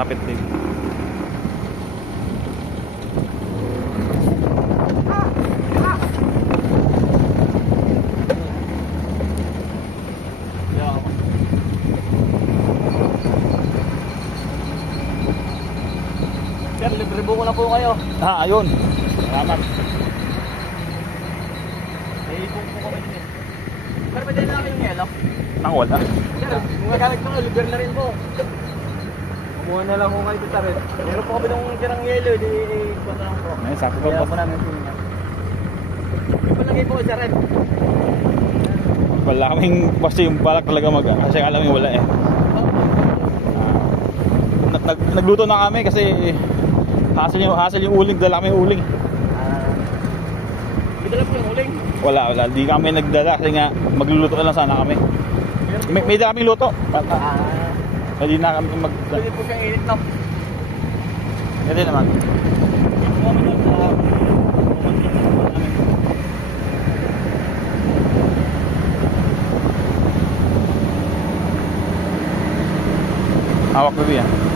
Kapit din. Sir, libre buko na po kayo. Ayun. Salamat. Naipong po kami din. Sir, pwede na kayong yelo? Nang wala. Sir, mga gamit ko, libre na rin po. Kumuha na lang po kayo dito rin. Meron po kami ng tirang yelo, di ikuha na lang po. Ay, sakto ko Kaya po. po namin po niya. Ipalagay po sir rin. Wala kaming basta yung balak talaga kasi alam yung wala eh. Nagluto na kami kasi hassle yung uling, dala kami yung uling. May dala po yung uling. Wala, di kami nagdala kasi nga magluluto lang sana kami. May dala kaming luto. Hindi na kami Pwede po siyang init na. Hindi naman. Hawak na yan.